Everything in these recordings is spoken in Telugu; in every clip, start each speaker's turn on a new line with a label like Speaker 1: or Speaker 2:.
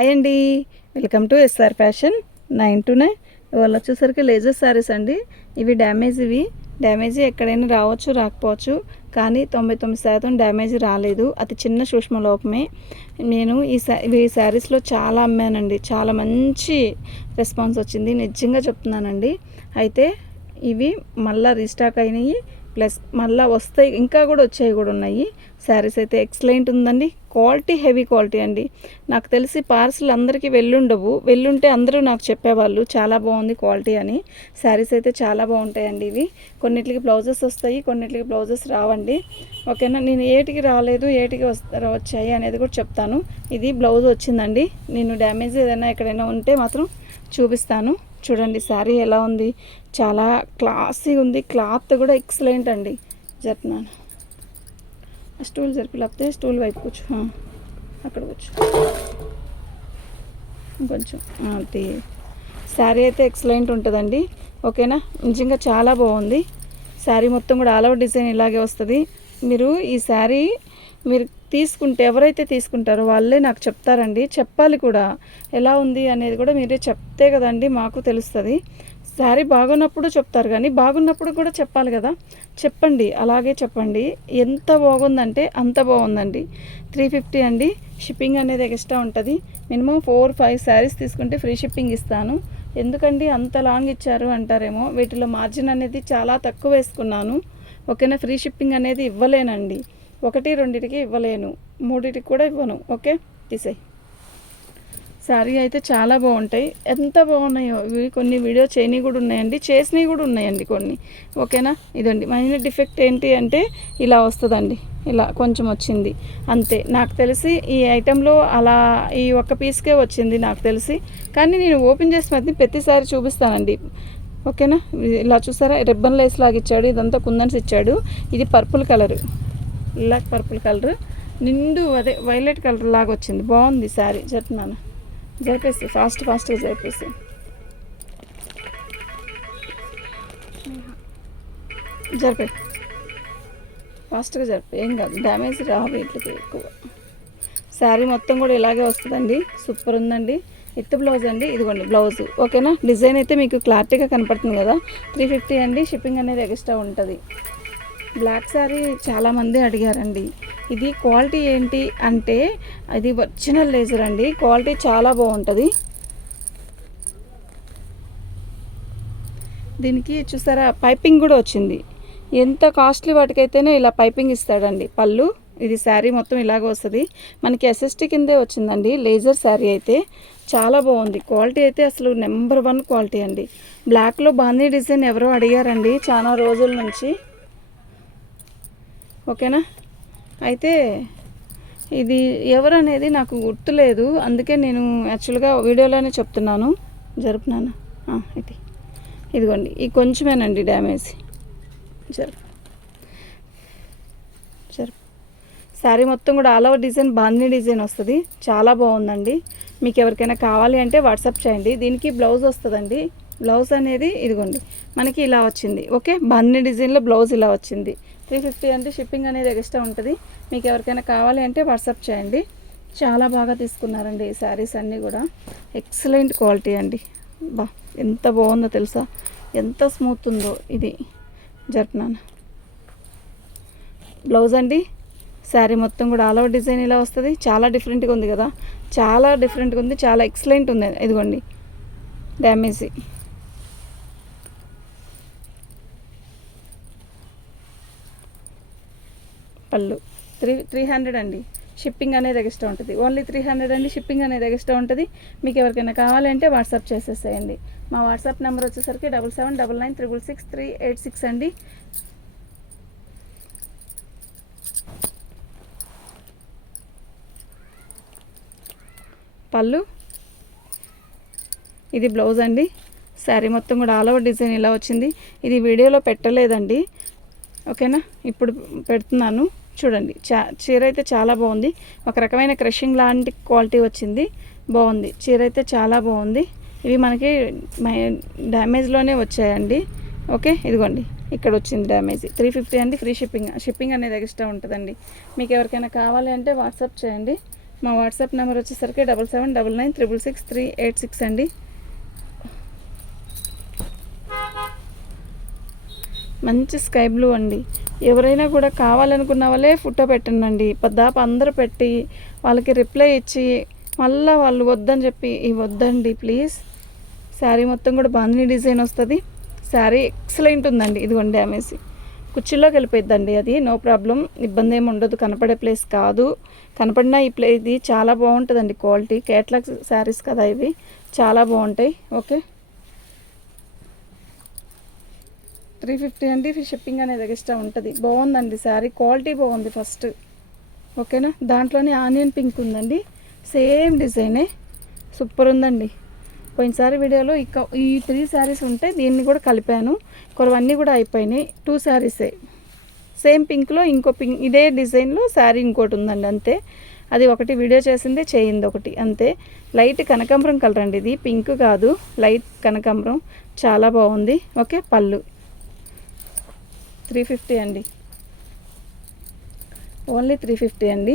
Speaker 1: హాయ్ అండి. Welcome to SR fashion nine to nine. ఇవాళ వచ్చేసరికి లేజర్ శారీస్ అండి. ఇవి డ్యామేజ్ ఇవి. డ్యామేజ్ ఎక్కడైనా రావచ్చు రాకపోవచ్చు. కానీ తొంభై తొమ్మిది శాతం డ్యామేజ్ రాలేదు. అతి చిన్న సూక్ష్మ లోపమే. నేను ఈ శా ఈ శారీస్లో చాలా అమ్మానండి. చాలా మంచి రెస్పాన్స్ వచ్చింది. నిజంగా చెప్తున్నానండి. అయితే ఇవి మళ్ళీ రీస్టాక్ అయినాయి. ప్లస్ మళ్ళీ వస్తాయి. ఇంకా కూడా వచ్చాయి కూడా ఉన్నాయి. శారీస్ అయితే ఎక్సలెంట్ ఉందండి. క్వాలిటీ హెవీ క్వాలిటీ అండి. నాకు తెలిసి పార్సల్ అందరికీ వెళ్ళుండవు. వెళ్ళుంటే అందరూ నాకు చెప్పేవాళ్ళు చాలా బాగుంది క్వాలిటీ అని. శారీస్ అయితే చాలా బాగుంటాయండి ఇవి. కొన్నిటికి బ్లౌజెస్ వస్తాయి కొన్నిటికి బ్లౌజెస్ రావండి. ఓకేనా? నేను ఏటికి రాలేదు ఏటికి వచ్చాయి అనేది కూడా చెప్తాను. ఇది బ్లౌజ్ వచ్చిందండి. నేను డ్యామేజ్ ఏదైనా ఎక్కడైనా ఉంటే మాత్రం చూపిస్తాను. చూడండి శారీ ఎలా ఉంది. చాలా క్లాసీ ఉంది. క్లాత్ కూడా ఎక్సలెంట్ అండి. చెప్తున్నాను స్టూల్ జరిపి లేకపోతే స్టూల్ వైపు కూర్చో. అక్కడ కూర్చో. కొంచెం అది శారీ అయితే ఎక్సలెంట్ ఉంటుందండి. ఓకేనా? నిజంగా చాలా బాగుంది. శారీ మొత్తం కూడా ఆల్ ఓవర్ డిజైన్ ఇలాగే వస్తుంది. మీరు ఈ శారీ మీరు తీసుకుంటే ఎవరైతే తీసుకుంటారో వాళ్ళే నాకు చెప్తారండి. చెప్పాలి కూడా. ఎలా ఉంది అనేది కూడా మీరే చెప్తే కదండి మాకు తెలుస్తుంది. శారీ బాగున్నప్పుడు చెప్తారు కానీ బాగున్నప్పుడు కూడా చెప్పాలి కదా. చెప్పండి అలాగే చెప్పండి. ఎంత బాగుందంటే అంత బాగుందండి. త్రీ ఫిఫ్టీ అండి. షిప్పింగ్ అనేది ఎక్స్ట్రా ఉంటుంది. మినిమం ఫోర్ ఫైవ్ శారీస్ తీసుకుంటే ఫ్రీ షిప్పింగ్ ఇస్తాను. ఎందుకండి అంత లాంగ్ ఇచ్చారు అంటారేమో. వీటిలో మార్జిన్ అనేది చాలా తక్కువ వేసుకున్నాను. ఓకేనా? ఫ్రీ షిప్పింగ్ అనేది ఇవ్వలేనండి. ఒకటి రెండింటికి ఇవ్వలేను. మూడిటికి కూడా ఇవ్వను. ఓకే? తీసేయి. శారీ అయితే చాలా బాగుంటాయి. ఎంత బాగున్నాయో? ఇవి కొన్ని వీడియో చేయని కూడా ఉన్నాయండి చేసినవి కూడా ఉన్నాయండి కొన్ని. ఓకేనా? ఇదండి. మైనర్ డిఫెక్ట్ ఏంటి అంటే ఇలా వస్తుందండి. ఇలా కొంచెం వచ్చింది. అంతే. నాకు తెలిసి ఈ ఐటెంలో అలా ఈ ఒక్క పీస్కే వచ్చింది నాకు తెలిసి. కానీ నేను ఓపెన్ చేసి మధ్య ప్రతిసారి చూపిస్తానండి. ఓకేనా? ఇలా చూసారా? రిబ్బన్ లైస్ లాగా ఇచ్చాడు. ఇదంతా కుందన్స్ ఇచ్చాడు. ఇది పర్పుల్ కలర్. ఇలా పర్పుల్ కలర్. నిండు అదే వైలెట్ కలర్ లాగా వచ్చింది. బాగుంది శారీ చెప్తున్నాను. జరిపేసి ఫాస్ట్ ఫాస్ట్గా జరిపేసి జరిపే. ఫాస్ట్గా జరిపే. ఏం కాదు డ్యామేజ్ రావు వీటికి ఎక్కువ. శారీ మొత్తం కూడా ఇలాగే వస్తుందండి. సూపర్ ఉందండి. ఎత్తు బ్లౌజ్ అండి. ఇదిగోండి బ్లౌజ్ ఓకేనా డిజైన్ అయితే మీకు క్లారిటీగా కనపడుతుంది కదా? త్రీ ఫిఫ్టీ అండి. షిప్పింగ్ అనేది ఎక్స్ట్రా ఉంటుంది. బ్లాక్ శారీ చాలామంది అడిగారండి. ఇది క్వాలిటీ ఏంటి అంటే అది ఒరిజినల్ లేజర్ అండి. క్వాలిటీ చాలా బాగుంటుంది. దీనికి చూసారా పైపింగ్ కూడా వచ్చింది. ఎంత కాస్ట్లీ వాటికైతేనే ఇలా పైపింగ్ ఇస్తాడండి పళ్ళు. ఇది శారీ మొత్తం ఇలాగ వస్తుంది. మనకి ఎస్ఎస్టీ కిందే వచ్చిందండి లేజర్ శారీ అయితే. చాలా బాగుంది. క్వాలిటీ అయితే అసలు నెంబర్ వన్ క్వాలిటీ అండి. బ్లాక్లో బాందీ డిజైన్ ఎవరో అడిగారండి చాలా రోజుల నుంచి. ఓకేనా? అయితే ఇది ఎవరనేది నాకు గుర్తులేదు. అందుకే నేను యాక్చువల్గా వీడియోలోనే చెప్తున్నాను. జరుపునాను ఇది. ఇదిగోండి. ఇది కొంచెమేనండి డ్యామేజ్. జరుపు. జరుపు. శారీ మొత్తం కూడా all over design bandhani design వస్తుంది. చాలా బాగుందండి. మీకు ఎవరికైనా కావాలి అంటే వాట్సాప్ చేయండి. దీనికి బ్లౌజ్ వస్తుందండి. బ్లౌజ్ అనేది ఇదిగోండి. మనకి ఇలా వచ్చింది. ఓకే? బాందిని డిజైన్లో బ్లౌజ్ ఇలా వచ్చింది. త్రీ ఫిఫ్టీ అంటే షిప్పింగ్ అనేది ఎక్స్ట్రా ఉంటుంది. మీకు ఎవరికైనా కావాలి అంటే వాట్సాప్ చేయండి. చాలా బాగా తీసుకున్నారండి ఈ శారీస్ అన్నీ కూడా. ఎక్సలెంట్ క్వాలిటీ అండి. బా ఎంత బాగుందో తెలుసా? ఎంత స్మూత్ ఉందో ఇది. జరుపునాను బ్లౌజ్ అండి. శారీ మొత్తం కూడా ఆల్ ఓవర్ డిజైన్ ఇలా వస్తుంది. చాలా డిఫరెంట్గా ఉంది కదా. చాలా డిఫరెంట్గా ఉంది. చాలా ఎక్సలెంట్ ఉంది. ఇదిగోండి. డ్యామేజీ. పళ్ళు. త్రీ త్రీ హండ్రెడ్ అండి. షిప్పింగ్ అనేది ఎక్స్ట్రా ఉంటుంది. ఓన్లీ త్రీ హండ్రెడ్ అండి షిప్పింగ్ అనేది ఎక్స్ట్రా ఉంటుంది. మీకు ఎవరికైనా కావాలంటే వాట్సాప్ చేసేసేయండి. మా వాట్సాప్ నెంబర్ వచ్చేసరికి double seven double nine triple six three eight six అండి. పళ్ళు. ఇది బ్లౌజ్ అండి. శారీ మొత్తం కూడా ఆల్ ఓవర్ డిజైన్ ఇలా వచ్చింది. ఇది వీడియోలో పెట్టలేదండి. ఓకేనా? ఇప్పుడు పెడుతున్నాను. చూడండి చా చీర అయితే చాలా బాగుంది. ఒక రకమైన క్రషింగ్ లాంటి క్వాలిటీ వచ్చింది. బాగుంది. చీర అయితే చాలా బాగుంది. ఇవి మనకి డ్యామేజ్లోనే వచ్చాయండి. ఓకే ఇదిగోండి. ఇక్కడ వచ్చింది డ్యామేజ్ త్రీ ఫిఫ్టీ అండి ఫ్రీ షిప్పింగ్ షిప్పింగ్ అనేది ఎక్స్ట్రా ఉంటుందండి. మీకు ఎవరికైనా కావాలి అంటే వాట్సాప్ చేయండి. మా వాట్సాప్ నెంబర్ వచ్చేసరికి double seven double nine triple six three eight six అండి. మంచి స్కై బ్లూ అండి. ఎవరైనా కూడా కావాలనుకున్న వాళ్ళే ఫోటో పెట్టండి పద్దాపు అందరూ పెట్టి వాళ్ళకి రిప్లై ఇచ్చి మళ్ళీ వాళ్ళు వద్దని చెప్పి ఇవి వద్దండి ప్లీజ్. శారీ మొత్తం కూడా బాందిని డిజైన్ వస్తుంది. శారీ ఎక్సలెంట్ ఉందండి. ఇదిగోండి డ్యామేజ్ కుర్చీలోకి వెళ్ళిపోయిద్దండి అది. No problem. ఇబ్బంది ఏమి ఉండదు. కనపడే ప్లేస్ కాదు. కనపడినా ఈ ప్లే ఇది చాలా బాగుంటుందండి క్వాలిటీ. కేటలాగ్ శారీస్ కదా ఇవి. చాలా బాగుంటాయి. ఓకే. త్రీ ఫిఫ్టీ అండి షిప్పింగ్ అనేది ఎక్స్ట్రా ఉంటుంది. బాగుందండి శారీ క్వాలిటీ బాగుంది ఫస్ట్ ఓకేనా? దాంట్లోనే ఆనియన్ పింక్ ఉందండి. సేమ్ డిజైనే. సూపర్ ఉందండి. పోయినసారి వీడియోలో ఇక ఈ త్రీ శారీస్ ఉంటే దీన్ని కూడా కలిపాను. కొరవన్నీ కూడా అయిపోయినాయి. టూ శారీసే సేమ్ పింక్లో ఇంకో పింక్ ఇదే డిజైన్లో శారీ ఇంకోటి ఉందండి అంతే. అది ఒకటి వీడియో చేసిందే చేయింది ఒకటి అంతే. లైట్ కనకాంబరం కలర్ అండి ఇది. పింక్ కాదు లైట్ కనకాంబరం. చాలా బాగుంది. ఓకే పళ్ళు. త్రీ ఫిఫ్టీ అండి. ఓన్లీ త్రీ ఫిఫ్టీ అండి.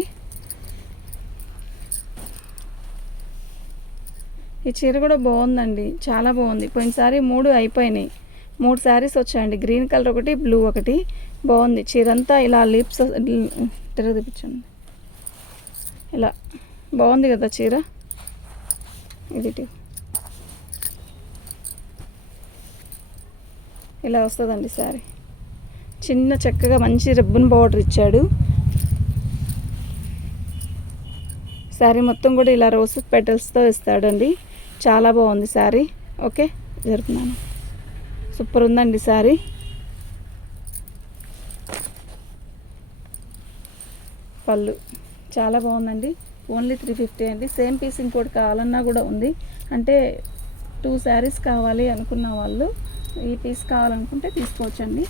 Speaker 1: ఈ చీర కూడా బాగుందండి. చాలా బాగుంది. పోయినసారి మూడు అయిపోయినాయి. మూడు శారీస్ వచ్చాయండి. గ్రీన్ కలర్ ఒకటి బ్లూ ఒకటి. బాగుంది. చీర అంతా ఇలా లిప్స్ తిరగదిపించండి ఇలా బాగుంది కదా చీర? ఇది ఇలా వస్తుందండి శారీ. చిన్న చక్కగా మంచి రిబ్బన్ బార్డర్ ఇచ్చాడు. శారీ మొత్తం కూడా ఇలా రోస్ పెటల్స్తో ఇస్తాడండి చాలా బాగుంది శారీ ఓకే జరుపుతున్నాను. సూపర్ ఉందండి శారీ పళ్ళు చాలా బాగుందండి. ఓన్లీ త్రీ ఫిఫ్టీ అండి. సేమ్ పీస్ ఇంకోటి కావాలన్నా కూడా ఉంది. అంటే టూ శారీస్ కావాలి అనుకున్న వాళ్ళు ఈ పీస్ కావాలనుకుంటే తీసుకోవచ్చండి.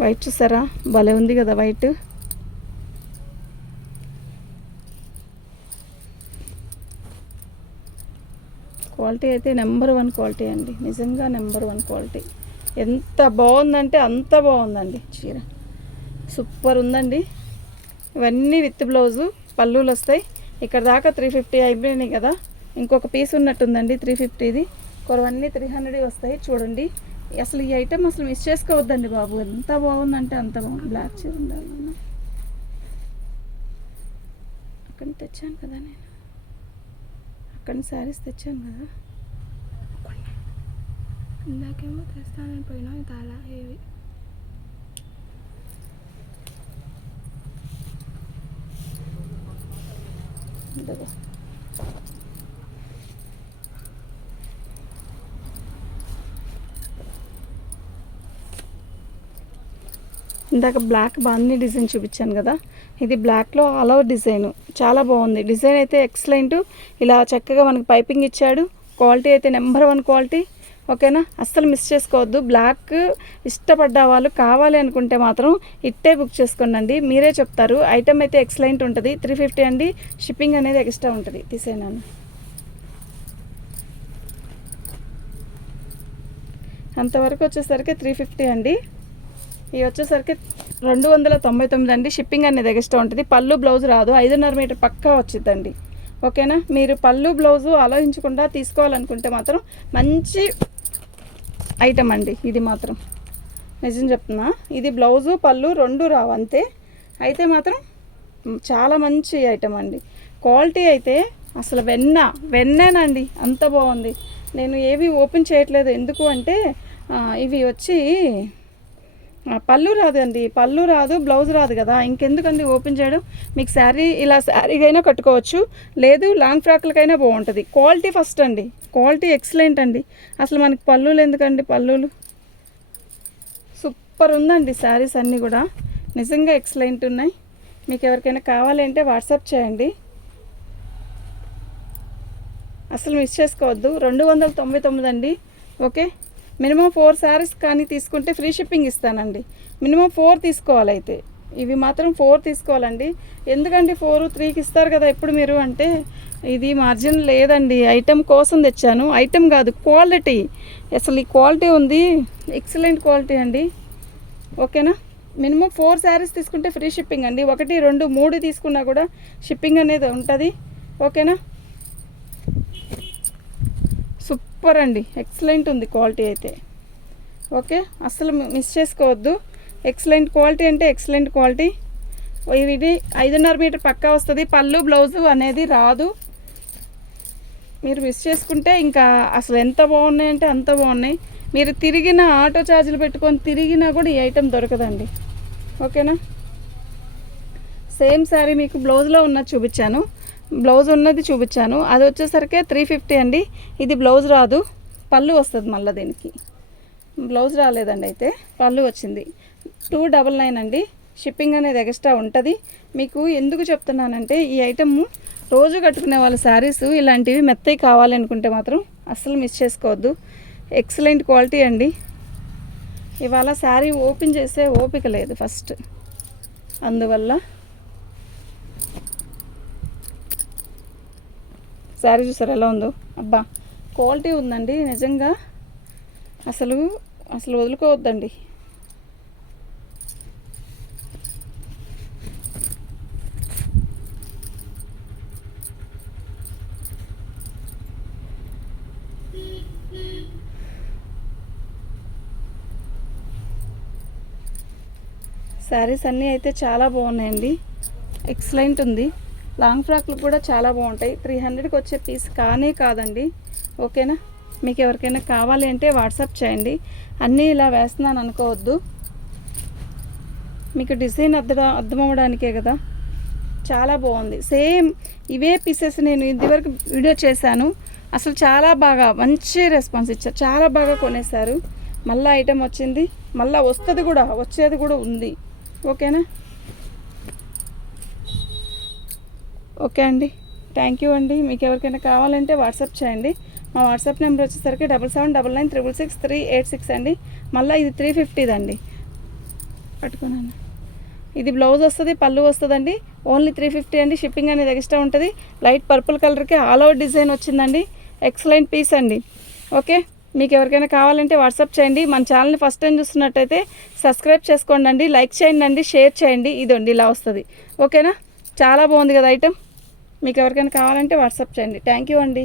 Speaker 1: వైట్ చూసారా? భలే ఉంది కదా వైట్ క్వాలిటీ అయితే నెంబర్ వన్ క్వాలిటీ అండి. నిజంగా నెంబర్ వన్ క్వాలిటీ ఎంత బాగుందంటే అంత బాగుందండి చీర. సూపర్ ఉందండి. ఇవన్నీ విత్ బ్లౌజు పళ్ళులు వస్తాయి. ఇక్కడ దాకా త్రీ ఫిఫ్టీ అయిపోయినాయి కదా. ఇంకొక పీస్ ఉన్నట్టుందండి త్రీ ఫిఫ్టీది కొరవన్నీ త్రీ హండ్రెడ్ వస్తాయి. చూడండి. అసలు ఈ ఐటెం అసలు మిస్ చేసుకోవద్దండి బాబు. ఎంత బాగుందంటే అంత బాగుంది. బ్లాక్ చీర ఉండాలి అక్కడ తెచ్చాను కదా నేను. అక్కడ శారీస్ తెచ్చాను కదా.
Speaker 2: ఇందాకేమో తెస్తానని పోయినా ఇది అలా ఏవి.
Speaker 1: ఇంతగా ఇందాక బ్లాక్ బాగుంది డిజైన్ చూపించాను కదా. ఇది బ్లాక్లో ఆల్ ఓవర్ డిజైన్ చాలా బాగుంది. డిజైన్ అయితే ఎక్సలెంట్ ఇలా చక్కగా మనకి పైపింగ్ ఇచ్చాడు. క్వాలిటీ అయితే నెంబర్ వన్ క్వాలిటీ ఓకేనా? అస్సలు మిస్ చేసుకోవద్దు. బ్లాక్ ఇష్టపడ్డ వాళ్ళు కావాలి అనుకుంటే మాత్రం ఇట్టే బుక్ చేసుకోండి మీరే చెప్తారు. ఐటమ్ అయితే ఎక్సలెంట్ ఉంటుంది. త్రీ ఫిఫ్టీ అండి. షిప్పింగ్ అనేది ఎక్స్ట్రా ఉంటుంది. తీసేనాను అంతవరకు వచ్చేసరికి త్రీ ఫిఫ్టీ అండి. ఇవి వచ్చేసరికి రెండు వందల తొంభై తొమ్మిది అండి. షిప్పింగ్ అనేది ఎక్స్ట్రా ఉంటుంది. పళ్ళు బ్లౌజ్ రాదు. ఐదున్నర మీటర్ పక్కా వచ్చిందండి ఓకేనా? మీరు పళ్ళు బ్లౌజు ఆలోచించకుండా తీసుకోవాలనుకుంటే మాత్రం మంచి ఐటమ్ అండి. ఇది మాత్రం. నిజం చెప్తున్నా. ఇది బ్లౌజు పళ్ళు రెండు రావు అంతే. అయితే మాత్రం చాలా మంచి ఐటమ్ అండి. క్వాలిటీ అయితే అసలు వెన్న వెన్నేనండి. అంత బాగుంది. నేను ఏవి ఓపెన్ చేయట్లేదు. ఎందుకు అంటే ఇవి వచ్చి పళ్ళు రాదండి. పళ్ళు రాదు బ్లౌజ్ రాదు కదా. ఇంకెందుకండి ఓపెన్ చేయడం? మీకు శారీ ఇలా శారీకైనా కట్టుకోవచ్చు. లేదు లాంగ్ ఫ్రాక్లకైనా బాగుంటుంది. క్వాలిటీ ఫస్ట్ అండి. క్వాలిటీ ఎక్సలెంట్ అండి. అసలు మనకి పళ్ళులు ఎందుకండి పళ్ళులు? సూపర్ ఉందండి శారీస్ అన్నీ కూడా. నిజంగా ఎక్సలెంట్ ఉన్నాయి. మీకు ఎవరికైనా కావాలంటే వాట్సాప్ చేయండి. అసలు మిస్ చేసుకోవద్దు. రెండు వందల తొంభై తొమ్మిది అండి. ఓకే? మినిమం ఫోర్ శారీస్ కానీ తీసుకుంటే ఫ్రీ షిప్పింగ్ ఇస్తానండి. మినిమం ఫోర్ తీసుకోవాలి అయితే ఇవి మాత్రం ఫోర్ తీసుకోవాలండి. ఎందుకండి ఫోర్ త్రీకి ఇస్తారు కదా ఎప్పుడు మీరు? అంటే ఇది మార్జిన్ లేదండి. ఐటెం కోసం తెచ్చాను. ఐటెం కాదు క్వాలిటీ అసలు ఈ క్వాలిటీ ఉంది. ఎక్సలెంట్ క్వాలిటీ అండి. ఓకేనా? మినిమం ఫోర్ శారీస్ తీసుకుంటే ఫ్రీ షిప్పింగ్ అండి. ఒకటి రెండు మూడు తీసుకున్నా కూడా షిప్పింగ్ అనేది ఉంటుంది. ఓకేనా? సూపర్ అండి. ఎక్సలెంట్ ఉంది క్వాలిటీ అయితే. ఓకే అస్సలు మిస్ చేసుకోవద్దు. ఎక్సలెంట్ క్వాలిటీ అంటే ఎక్సలెంట్ క్వాలిటీ ఇది ఐదున్నర మీటర్ పక్కా వస్తుంది. పళ్ళు బ్లౌజు అనేది రాదు. మీరు మిస్ చేసుకుంటే ఇంకా అసలు ఎంత బాగున్నాయి అంటే అంత బాగున్నాయి. మీరు తిరిగిన ఆటో ఛార్జీలు పెట్టుకొని తిరిగినా కూడా ఈ ఐటెం దొరకదండి. ఓకేనా సేమ్ శారీ మీకు బ్లౌజ్లో ఉన్నది చూపించాను. బ్లౌజ్ ఉన్నది చూపించాను. అది వచ్చేసరికి త్రీ ఫిఫ్టీ అండి. ఇది బ్లౌజ్ రాదు. పళ్ళు వస్తుంది మళ్ళీ దీనికి. బ్లౌజ్ రాలేదండి అయితే. పళ్ళు వచ్చింది. టూ డబల్ నైన్ అండి. షిప్పింగ్ అనేది ఎక్స్ట్రా ఉంటుంది. మీకు ఎందుకు చెప్తున్నానంటే ఈ ఐటమ్ రోజు కట్టుకునే వాళ్ళ శారీస్ ఇలాంటివి మెత్తవి కావాలనుకుంటే మాత్రం అస్సలు మిస్ చేసుకోవద్దు. ఎక్సలెంట్ క్వాలిటీ అండి. ఇవాళ శారీ ఓపెన్ చేసే ఓపిక లేదు ఫస్ట్. అందువల్ల శారీ చూసారు? ఎలా ఉందో? అబ్బా క్వాలిటీ ఉందండి నిజంగా. అసలు అసలు వదులుకోవద్దండి. శారీస్ అన్నీ అయితే చాలా బాగున్నాయండి. ఎక్సలెంట్ ఉంది. లాంగ్ ఫ్రాక్లు కూడా చాలా బాగుంటాయి. త్రీ హండ్రెడ్కి వచ్చే పీస్ కానే కాదండి. ఓకేనా? మీకు ఎవరికైనా కావాలి అంటే వాట్సాప్ చేయండి. అన్నీ ఇలా వేస్తున్నాను అనుకోవద్దు. మీకు డిజైన్ అర్థం అర్థం అవ్వడానికే కదా? చాలా బాగుంది. సేమ్ ఇవే పీసెస్ నేను ఇదివరకు వీడియో చేశాను. అసలు చాలా బాగా మంచి రెస్పాన్స్ ఇచ్చారు. చాలా బాగా కొనేశారు. మళ్ళీ ఐటెం వచ్చింది. మళ్ళీ వస్తుంది కూడా వచ్చేది కూడా ఉంది. ఓకేనా? ఓకే అండి. థ్యాంక్ యూ అండి. మీకు ఎవరికైనా కావాలంటే వాట్సాప్ చేయండి. మా వాట్సాప్ నెంబర్ వచ్చేసరికి double seven double nine triple six three eight six అండి. మళ్ళీ ఇది త్రీ ఫిఫ్టీదండి పట్టుకున్నాను. ఇది బ్లౌజ్ వస్తుంది పళ్ళు వస్తుందండి. ఓన్లీ త్రీ ఫిఫ్టీ అండి. షిప్పింగ్ అనేది ఎక్స్ట్రా ఉంటుంది. లైట్ పర్పుల్ కలర్కి ఆల్ ఓవర్ డిజైన్ వచ్చిందండి. ఎక్సలెంట్ పీస్ అండి. ఓకే? మీకు ఎవరికైనా కావాలంటే వాట్సాప్ చేయండి. మన ఛానల్ని ఫస్ట్ టైం చూస్తున్నట్టయితే సబ్స్క్రైబ్ చేసుకోండి లైక్ చేయండి షేర్ చేయండి. ఇదండి ఇలా వస్తుంది. ఓకేనా? చాలా బాగుంది కదా ఐటమ్. మీకు ఎవరికైనా కావాలంటే వాట్సాప్ చేయండి. థ్యాంక్ యూ అండి.